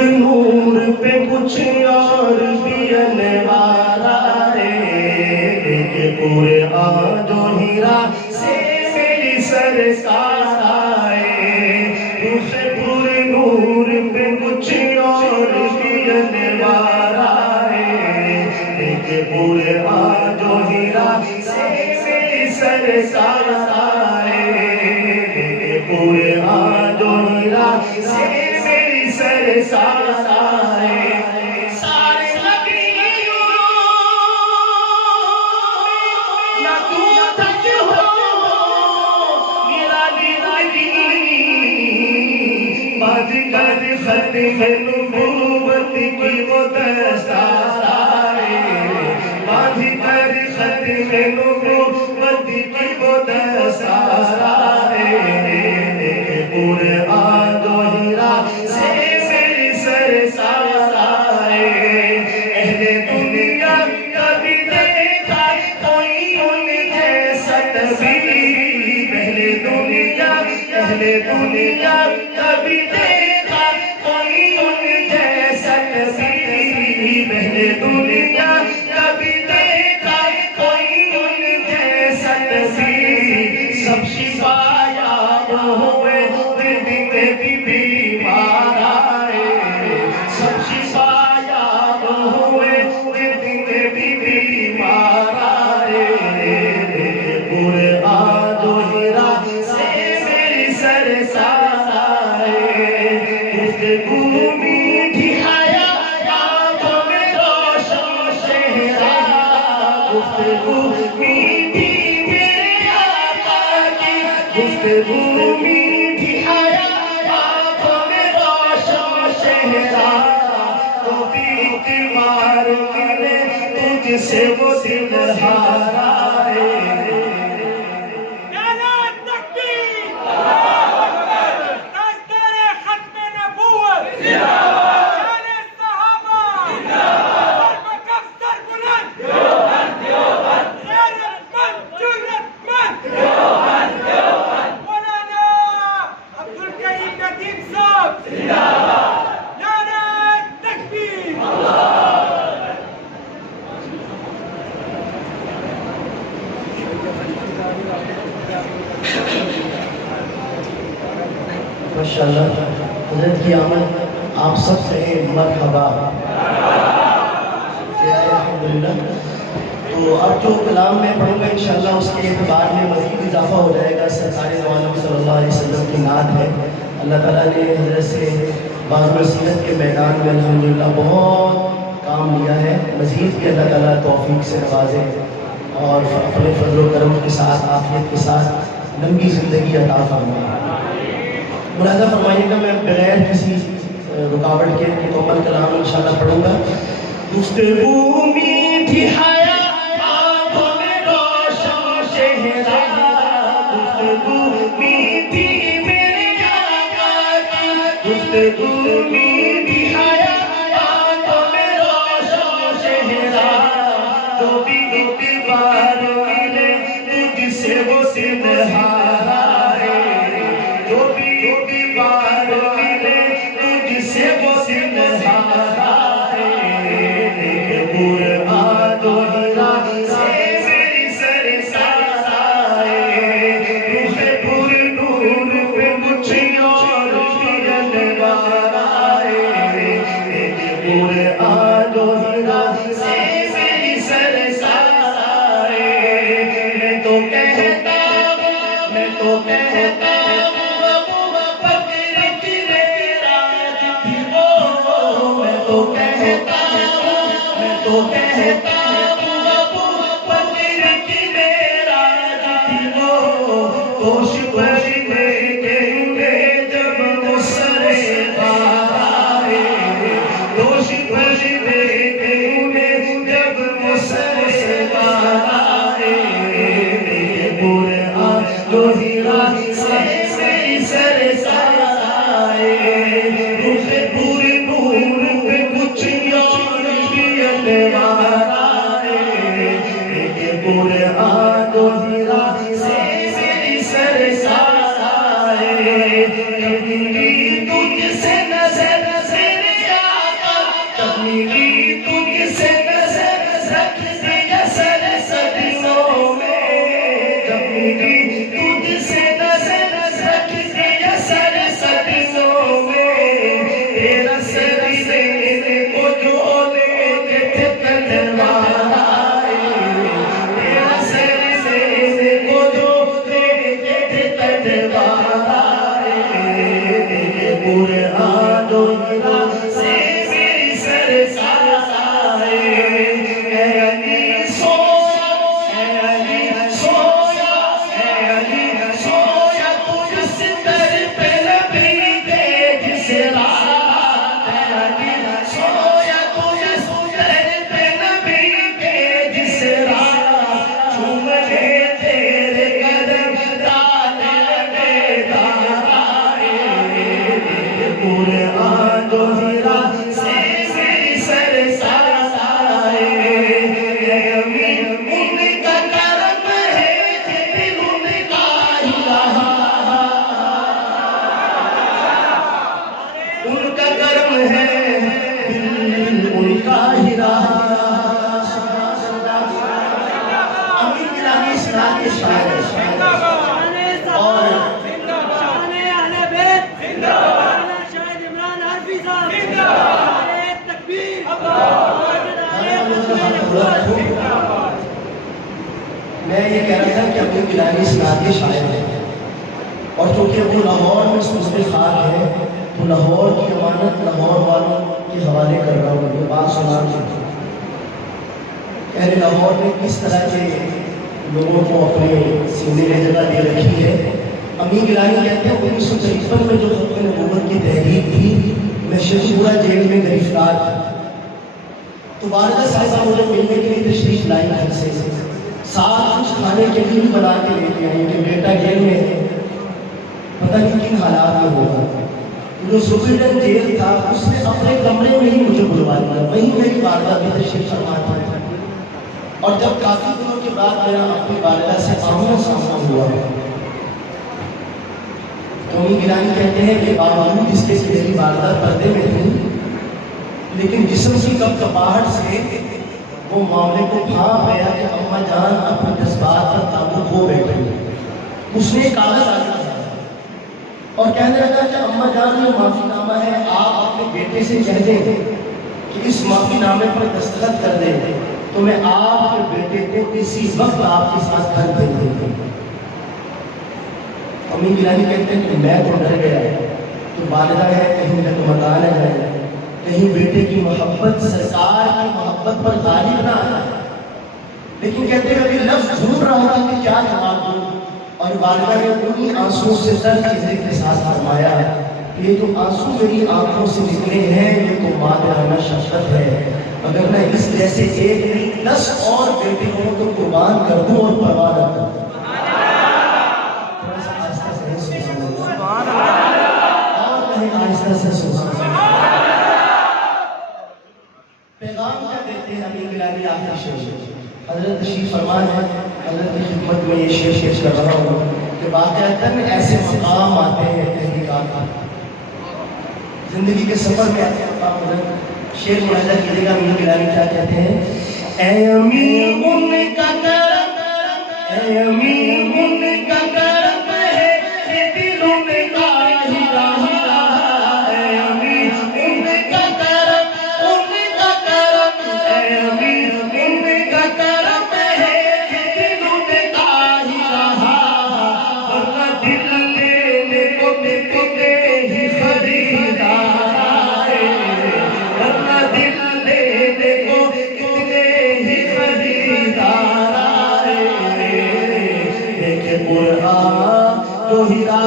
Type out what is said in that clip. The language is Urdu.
پور نور پہ کچھ اور بھی انوارا ہے، پورے آج و ہیرا سے میری سرکار آئے، اس پور نور پہ کچھ اور بھی انوارا ہے، پورے آج و ہیرا سے میری سرکار آئے، پورے آج و ہیرا سے میری سرکار آئے، سارے نبیوں نہ تو تک ہو میرا زندگی، بعد کر ختم نبوت کی وہ دستار آئے، بعد کر ختم نبوت کی وہ دستار آئے، پورے آج و ہیرا سے میری سرکار آئے، اہل دنیا کبھی دیکھا کوئی ان جیسا نبی، اہل دنیا کبھی دیکھا کوئی ان جیسا نبی، اہل دنیا کبھی دیکھا کوئی ان جیسا نبی، سب شفا یاب ہوئے دل بھی بیمار آئے، سب شفا یاب ہوئے دل بھی بیمار آئے، پورے آج و ہیرا سے میری سرکار آئے، گفتگو میٹھی حیا آنکھوں میں روشن چہرہ، گفتگو میٹھی میرے آقا کی، گفتگو میٹھی حیا آنکھوں میں روشن چہرہ، تو بھی ایک بار ملے تجھ سے وہ دل ہارا ہے، ماشاءاللہ حضرت کی آمد آپ سب سے مرحبا، الحمدللہ۔ تو اب جو کلام میں پڑھوں گا انشاءاللہ اس کے اعتبار میں مزید اضافہ ہو جائے گا، سرکار دو عالم صلی اللہ علیہ وسلم کی نعت ہے، اللہ تعالیٰ نے حضرت سے بعض نصیحت کے میدان میں الحمدللہ بہت کام لیا ہے، مزید بھی اللہ تعالیٰ توفیق سے نوازے اور اپنے فضل و کرم کے ساتھ عافیت کے ساتھ لمبی زندگی عطا فرمائے۔ ملاحظہ فرمائیے گا، میں بغیر کسی رکاوٹ کے مکمل کلام انشاءاللہ پڑھوں گا۔ گفتگو میٹھی حیا آنکھوں میں روشن چہرہ، گفتگو میٹھی میرے آقا کی، گفتگو میٹھی حیا آنکھوں میں روشن چہرہ، تو بھی ایک بار ملے تجھ سے وہ دل ہارا ہے، تو بھی ایک بار ملے تجھ سے وہ دل ہارا ہے، پورے آج و ہیرا سے میری سرکار آئے، اسے پور نور پہ کچھ اور بھی انوار آئے، پورے آج و ہیرا سے میری سرکار آئے، میں تو کہتا ہوں، میں تو کہتا ہوں ابو بکر کی معراج تھی وہ، میں تو کہتا ہوں، میں تو کہتا ہوں ابو بکر کی معراج تھی وہ، ہوش بھرنے کے ہوئے جب وہ سرے بار آئے، ہوش بھرنے کے ہوئے جب وہ سرے بار آئے، پورے آج و ہیرا سے میری سرکار آئے، اسے پورے نور پہ کچھ اور بھی انوار ہیرا سے میری سرکار آئے، اے علی سویا، اے علی سویا، اے علی سویا، تو جس در پہ نبی کے جس رات، اے علی سویا، تو جس در پہ نبی کے جس رات، چوم لے تیرے قدم ڈالے بیدار آئے، قرآن جو ہیرا سے میری سرکار آئے، اے امین ان کا کرم ہے کہ دل ان کا ہی رہا، ان کا کرم ہے دل ان کا ہی رہا۔ امین گیلانی اسلام کے شاعر اور میں یہ کہہ رہا تھا کہ امین گیلانی اسلام کے شاعر ہیں، اور چونکہ وہ لاہور میں سلسلے خار ہے تو لاہور کی امانت لاہور والوں کے حوالے کر رہا ہوں۔ یہ بات سنا کہہ رہے لاہور میں کس طرح کے لوگوں کو اپنے سینے میں جگہ دے رکھی ہے۔ امین گیلانی کہتے ہیں 1953 میں جو ختم نبوت کی تحریک تھی، میں شیخوپورہ جیل میں گرفتار تھا، تو والدہ صاحبہ مجھے ملنے کے لیے تشریف لائی گھر سے، ساتھ کچھ کھانے کے لیے بھی بنا کے لے کے آئی کہ بیٹا جیل میں ہے، پتہ نہیں کن حالات میں ہوگا۔ جو سپرڈنٹ جیل تھا اس نے اپنے کمرے میں ہی مجھے بلوا دیا، وہیں میری والدہ بھی تشریف فرما تھی، اور جب کافی دنوں کے بعد میرا اپنی والدہ سے آمنا سامنا ہوا تو امین گیلانی کہتے ہیں کہ باوجود اس کے کہ میری والدہ پردے میں تھی، لیکن جسم کی کپکپاہٹ سے وہ معاملے کو بھانپ گیا کہ اماں جان اپنے جذبات پر قابو کھو بیٹھے۔ اس نے ایک کاغذ آگے کیا اور کہنے لگا کہ اماں جان یہ معافی نامہ ہے، آپ اپنے بیٹے سے کہہ دیں کہ اس معافی نامے پر دستخط کر دیں تو میں آپ کے بیٹے کو اسی وقت آپ کے ساتھ گھر بھیج دوں گا۔ امین گیلانی کہتے ہیں کہ میں تو ڈر گیا، تو والدہ ہے کہیں میں تو مکان ہے، کہیں بیٹے کی محبت سرکار کی محبت پر غالب نہ آئے، لیکن کہتے ہیں کہ لفظ ڈھونڈ رہا تھا کہ کیا جواب دوں، اور والدہ نے انہی آنسوں سے درد کے ذکر کے ساتھ فرمایا کہ یہ جو آنسو میری آنکھوں سے نکلے ہیں یہ تو مادرانہ شفقت ہے، اگر میں اس جیسے ایک نہیں 10 اور بیٹے ہوں تو قربان کر دوں اور پرواہ نہ کروں۔ تھوڑا سا آہستہ سے اور کہیں آہستہ سے پیغام کیا دیتے ہیں امین گیلانی آخر شعر؟ حضرت تشریف فرمان ہے، حضرت کی خدمت میں یہ شعر پیش کر رہا ہوں کہ واقعتاً ایسے مقام آتے ہیں تحریکات کا، زندگی کے سفر میں ایسے مقام ہوتے ہیں۔ شعر ملاحظہ کیجیے گا امین گیلانی کیا کہتے ہیں، اے امین ان کا کرم، اے امین ان کا کرم ہے کہ دلوں میں ہی رہا، اے امین ان کا کرم، ان کا کرم، اے امین ان کا کرم ہے کہ دلوں میں ہی رہا، ورنہ دل لینے کو کتنے ہی خریدار آئے، ورنہ دل لینے کو کتنے ہی خریدار آئے، ایک قرآن جو ہیرا